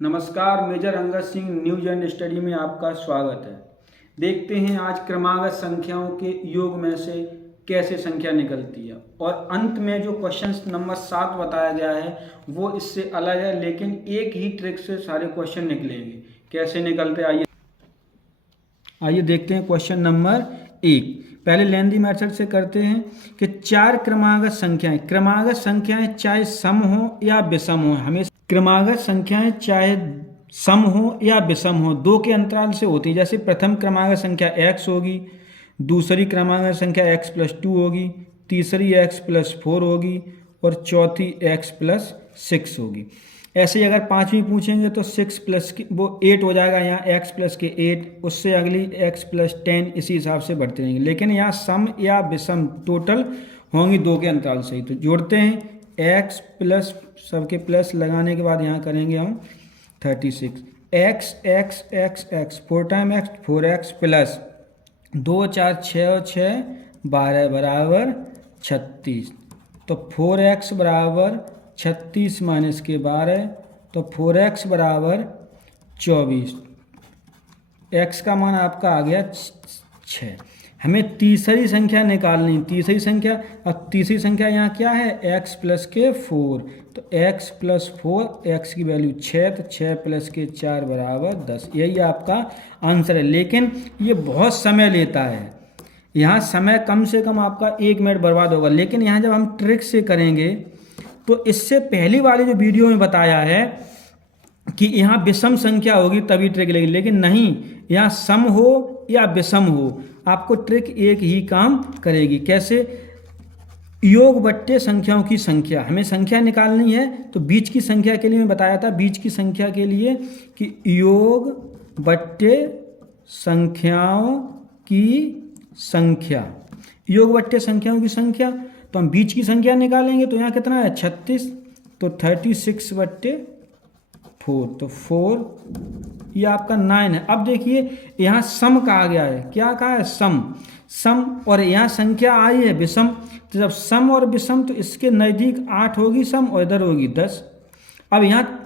नमस्कार, major Angad Singh news and study में आपका स्वागत है। देखते हैं आज क्रमागत संख्याओं के योग में से कैसे संख्या निकलती है। और अंत में जो क्वेश्चन नंबर 7 बताया गया है वो इससे अलग है, लेकिन एक ही ट्रिक से सारे क्वेश्चन निकलेंगे। कैसे निकलते आइए देखते हैं। क्वेश्चन नंबर 1 पहले लेंदी मेथड से करते हैं कि चार क्रमागत संख्याएं चाहे सम हो या विषम हो, हमें क्रमागत संख्याएं चाहे सम हो या विषम हो, दो के अंतराल से होती है। जैसे प्रथम क्रमागत संख्या x होगी, दूसरी क्रमागत संख्या x+2 होगी, तीसरी x+4 होगी और चौथी x+6 होगी। ऐसे ही अगर पांचवी पूछेंगे तो 6 प्लस वो 8 हो जाएगा, यहाँ x+8, उससे अगली x+10, इसी हिसाब से बढ़ते रहेंगे। लेकिन यहाँ सम या विषम टोटल होंगी दो के अंतराल से ही। तो जोड़ते हैं x प्लस, सबके प्लस लगाने के बाद यहाँ करेंगे हम 36, x 4 time x 4x plus 2 4 6 और 6 12 बराबर 36। तो 4x बराबर 36 माइनस के 12, तो 4x बराबर 24। x का मान आपका आ गया 6। हमें तीसरी संख्या निकालनी। तीसरी संख्या यहाँ क्या है, x प्लस के 4, तो x प्लस 4, x की वैल्यू 6, तो 6 प्लस के 4 बराबर 10। यही आपका आंसर है। लेकिन ये बहुत समय लेता है, यहाँ समय कम से कम आपका 1 मिनट बर्बाद होगा। लेकिन यहाँ जब हम ट्रिक से करेंगे तो इससे पहली वाली जो वीडियो में बताया है कि यहाँ विषम संख्या होगी तभी ट्रिक लगेगी, लेकिन नहीं, यहाँ सम हो या विषम हो, आपको ट्रिक एक ही काम करेगी। कैसे? योग बट्टे संख्याओं की संख्या, हमें संख्या निकालनी है। तो बीच की संख्या के लिए मैं बताया था, बीच की संख्या के लिए कि योग बट्टे संख्याओं की संख्या, योग बट्टे संख्याओं की संख्या। तो हम बीच की संख्या निकालेंगे तो यहाँ कितना है 36, तो 36/4, तो 4, ये आपका 9 है। अब देखिए यहाँ सम कहा गया है, क्या कहा है, सम, और यहाँ संख्या आई है विषम। तो जब सम और विषम तो इसके नज़दीक 8 होगी सम और इधर होगी 10। अब यहाँ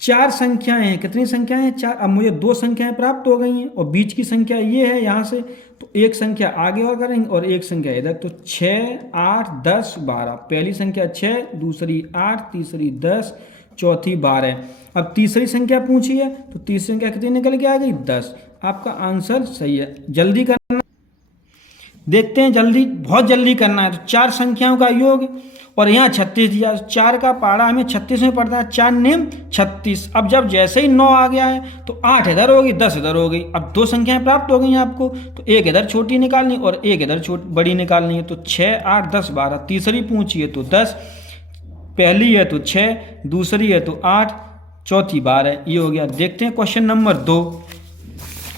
चार संख्याएं हैं, कितनी संख्याएं हैं, 4। अब मुझे 2 संख्याएं प्राप्त हो गई हैं और बीच की संख्या ये है यहाँ से, तो एक संख्या आगे और करेंगे और एक संख्या इधर। तो 6 8 10 12, पहली संख्या 6, दूसरी 8, तीसरी 10, चौथी 12। अब तीसरी संख्या पूछी है तो तीसरी संख्या कितनी निकल के आ गई, 10। आपका आंसर सही है। जल्दी करना, देखते हैं, बहुत जल्दी करना है। तो चार संख्याओं का योग और यहाँ 36 दिया, 4 का पारा हमें 36 में पड़ता है, 4 नेम 36। अब जब जैसे ही 9 आ गया है तो 8 इधर होगी, 10 इधर हो गई। अब 2 संख्याएं प्राप्त हो गई हैं आपको, तो एक इधर छोटी निकालनी और एक इधर बड़ी निकालनी है। तो 6 8 10 12, तीसरी पूछी है तो 10, पहली है तो 6, दूसरी है तो 8, चौथी 12, ये हो गया। देखते हैं क्वेश्चन नंबर 2।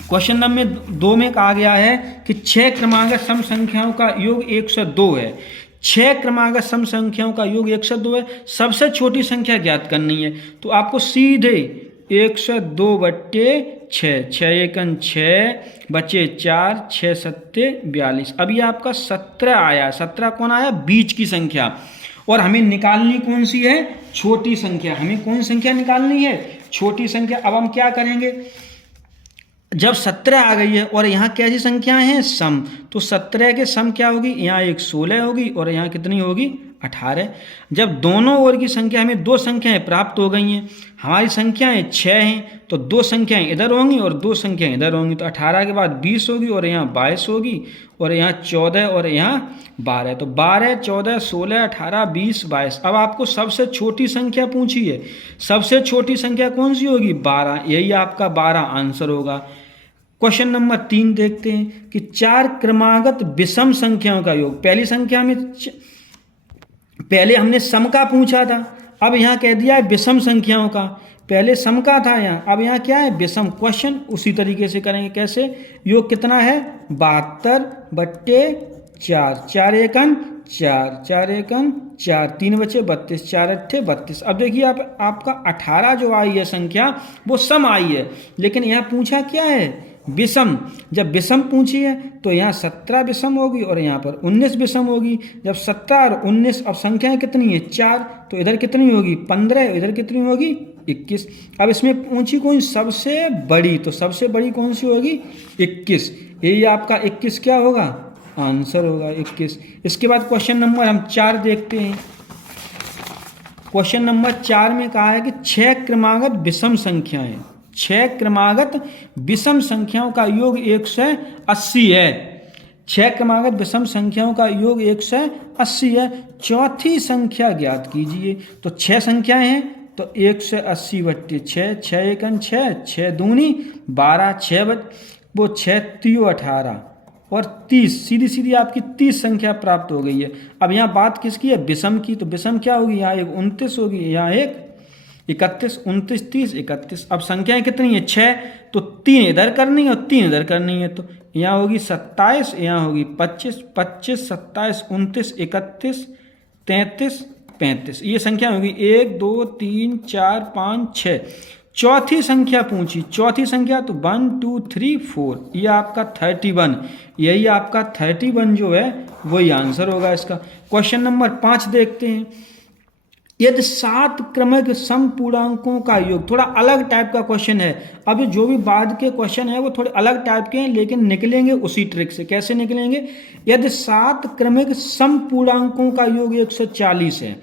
क्वेश्चन नंबर 2 में कहा गया है कि 6 क्रमागत सम संख्याओं का योग 102 है। 6 क्रमागत सम संख्याओं का योग 102 है। सबसे छोटी संख्या ज्ञात करनी है। तो आपको सीधे 102/6, 6 एकन 6, बचे 4, 6 सत्ते 42। अब ये आपका 17 आया। 17 कौन आया, बीच की संख्या। और हमें निकालनी कौन सी है, छोटी संख्या। हमें कौन संख्या निकालनी है, छोटी संख्या। अब हम क्या करेंगे, जब 17 आ गई है और यहाँ कैसी संख्याएं हैं, सम, तो 17 के सम क्या होगी, यहाँ एक 16 होगी और यहाँ कितनी होगी, 18। जब दोनों ओर की संख्या, हमें 2 संख्याएं प्राप्त हो गई हैं। हमारी संख्याएं 6 हैं, तो 2 संख्याएं इधर होंगी और 2 संख्याएं इधर होंगी। तो 18 के बाद 20 होगी और यहाँ 22 होगी और यहाँ 14 और यहाँ 12। तो 12 14 16 18 20 22। अब आपको सबसे छोटी संख्या पूछी है, सबसे छोटी संख्या कौन सी होगी, 12। यही आपका 12 आंसर होगा। क्वेश्चन नंबर 3 देखते हैं कि 4 क्रमागत विषम संख्याओं का योग। पहली संख्या में पहले हमने सम का पूछा था, अब यहाँ कह दिया है विषम संख्याओं का। पहले सम का था यहाँ, अब यहाँ क्या है, विषम। क्वेश्चन उसी तरीके से करेंगे। कैसे, योग कितना है, 72/4, 4 एकन 4, 4 एकन 4, 3 बचे 32, 4 अट्ठे 32। अब देखिए आपका 18 जो आई है संख्या वो सम आई है, लेकिन यहाँ पूछा क्या है, विषम। जब विषम पूछी है तो यहाँ 17 विषम होगी और यहाँ पर 19 विषम होगी। जब 17 और 19, अब संख्याएं कितनी है, 4, तो इधर कितनी होगी 15, इधर कितनी होगी 21। अब इसमें पूछी कौन सबसे बड़ी, तो सबसे बड़ी कौन सी होगी 21। यही आपका 21 क्या होगा आंसर होगा 21। इसके बाद क्वेश्चन नंबर हम 4 देखते हैं। क्वेश्चन नंबर 4 में कहा है कि 6 क्रमागत विषम संख्याएं, 6 क्रमागत विषम संख्याओं का योग 180 है। 6 क्रमागत विषम संख्याओं का योग 180 है। चौथी संख्या ज्ञात कीजिए। तो 6 संख्याएं हैं तो 180 बट्टे 6, 6 एकन 6, 6 दूनी 12, 6 3 18 और 30, सीधी सीधी आपकी 30 संख्या प्राप्त हो गई है। अब यहाँ बात किसकी है विषम की, तो विषम क्या होगी यहाँ एक 29 होगी, यहाँ एक 31, 29 30 31। अब संख्याएं कितनी है 6, तो 3 इधर करनी है और 3 इधर करनी है, तो यहाँ होगी 27, यहाँ होगी 25, 25 27 29 31 33 35। ये संख्या होगी 1 2 3 4 5 6। चौथी संख्या पूछी, चौथी संख्या तो 1 2 3 4, ये आपका 31, यही आपका 31 जो है वही आंसर होगा इसका। क्वेश्चन नंबर 5 देखते हैं। यदि 7 क्रमिक समपूर्णांकों का योग, थोड़ा अलग टाइप का क्वेश्चन है। अभी जो भी बाद के क्वेश्चन है वो थोड़े अलग टाइप के हैं, लेकिन निकलेंगे उसी ट्रिक से। कैसे निकलेंगे? यदि 7 क्रमिक समपूर्णांकों का योग 140 है,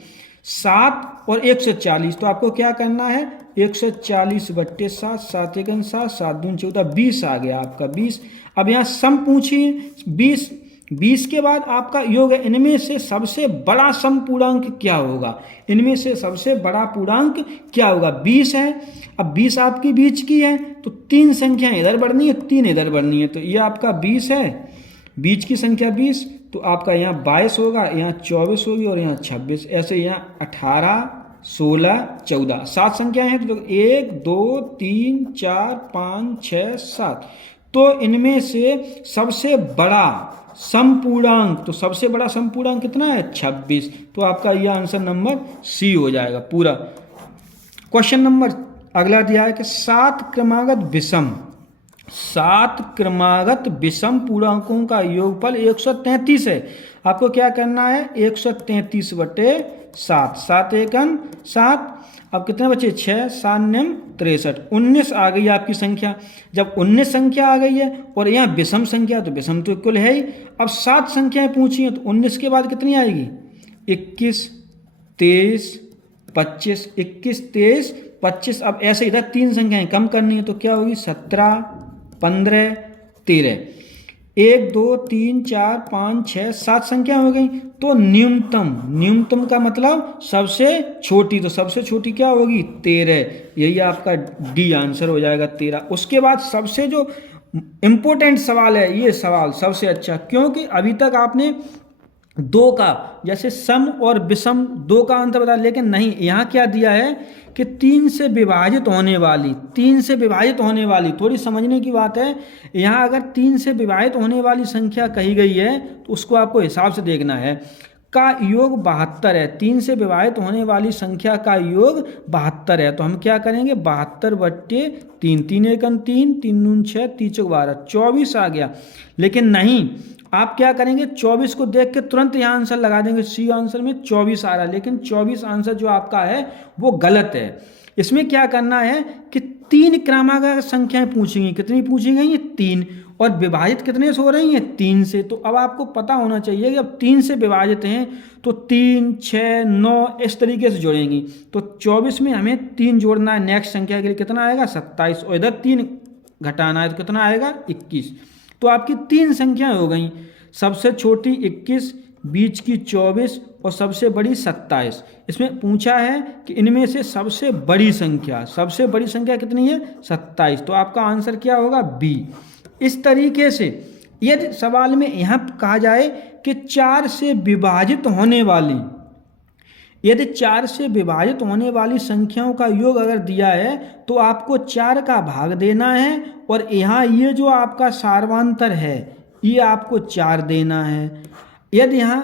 7 और 140, तो आपको क्या करना है 140 बट्टे 7, 7 एकन 7, 7 दूनी 14, 20 आ गया आपका 20। अब यहाँ सम पूछिए 20, 20 के बाद आपका योग है। इनमें से सबसे बड़ा समपूर्णांक क्या होगा? इनमें से सबसे बड़ा पूर्णांक क्या होगा? 20 है। अब 20 आपकी बीच की है, तो 3 संख्याएं इधर बढ़नी है, 3 इधर बढ़नी है, तो ये आपका 20 है, बीच की संख्या 20, तो आपका यहाँ 22 होगा, यहाँ 24 होगी और यहाँ 26, ऐसे यहाँ 18 16 14, 7 संख्याएं हैं, तो 1 2 3 4 5 6 7। तो इनमें से सबसे बड़ा समपूर्णांक, तो सबसे बड़ा समपूर्णांक कितना है 26, तो आपका यह आंसर नंबर सी हो जाएगा पूरा। क्वेश्चन नंबर अगला दिया है कि 7 क्रमागत विषम, 7 क्रमागत विषम पूर्णांकों का योगफल 133 है। आपको क्या करना है 133 बटे 7, 7 एकन 7, अब कितने बचे 6, 7 9 63, 19 आ गई आपकी संख्या। जब 19 संख्या आ गई है और यहाँ विषम संख्या, तो विषम तो इक्वल है ही। अब 7 संख्याएं पूछी हैं, तो 19 के बाद कितनी आएगी 21 23 25, 21 23 25। अब ऐसे इधर 3 संख्याएं कम करनी है, तो क्या होगी 17 15 13, 1 2 3 4 5 6 7 संख्या हो गई। तो न्यूनतम, न्यूनतम का मतलब सबसे छोटी, तो सबसे छोटी क्या होगी 13, यही आपका डी आंसर हो जाएगा 13। उसके बाद सबसे जो इम्पोर्टेंट सवाल है, ये सवाल सबसे अच्छा, क्योंकि अभी तक आपने 2 का, जैसे सम और विषम 2 का अंतर बता, लेकिन नहीं, यहाँ क्या दिया है कि 3 से विभाजित होने वाली, 3 से विभाजित होने वाली, थोड़ी समझने की बात है। यहाँ अगर 3 से विभाजित होने वाली संख्या कही गई है, तो उसको आपको हिसाब से देखना है। का योग 72 है, 3 से विभाजित होने वाली संख्या का योग 72 है, तो हम क्या करेंगे 72 बट्टे 3, 3 एकन 3, 3 दूनी 6, 3 चौक 12, 24 आ गया। लेकिन नहीं, आप क्या करेंगे 24 को देख के तुरंत यहाँ आंसर लगा देंगे, सी आंसर में 24 आ रहा है, लेकिन 24 आंसर जो आपका है वो गलत है। इसमें क्या करना है कि 3 क्रमागत संख्याएं पूछेंगी, कितनी पूछी गई हैं 3, और विभाजित कितने से हो रही हैं 3 से। तो अब आपको पता होना चाहिए कि अब 3 से विभाजित हैं तो 3 6 9 इस तरीके से जोड़ेंगी। तो 24 में हमें 3 जोड़ना है, नेक्स्ट संख्या के लिए कितना आएगा 27, और इधर 3 घटाना है, तो कितना आएगा 21। तो आपकी 3 संख्याएं हो गई, सबसे छोटी 21, बीच की 24 और सबसे बड़ी 27। इसमें पूछा है कि इनमें से सबसे बड़ी संख्या, सबसे बड़ी संख्या कितनी है 27, तो आपका आंसर क्या होगा बी। इस तरीके से यदि सवाल में यहाँ कहा जाए कि 4 से विभाजित होने वाली, यदि 4 से विभाजित होने वाली संख्याओं का योग अगर दिया है, तो आपको 4 का भाग देना है, और यहाँ ये जो आपका सार्वांतर है ये आपको 4 देना है। यदि यहाँ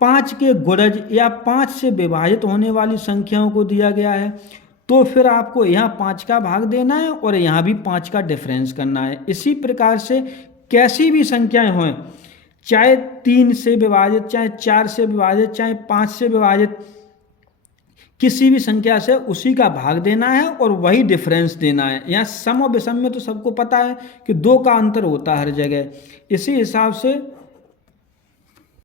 5 के गुणज या 5 से विभाजित होने वाली संख्याओं को दिया गया है, तो फिर आपको यहाँ 5 का भाग देना है और यहाँ भी 5 का डिफरेंस करना है। इसी प्रकार से कैसी भी संख्याएं हों, चाहे 3 से विभाजित, चाहे 4 से विभाजित, चाहे 5 से विभाजित, किसी भी संख्या से उसी का भाग देना है और वही डिफरेंस देना है। यहाँ सम और विषम में तो सबको पता है कि 2 का अंतर होता है हर जगह। इसी हिसाब से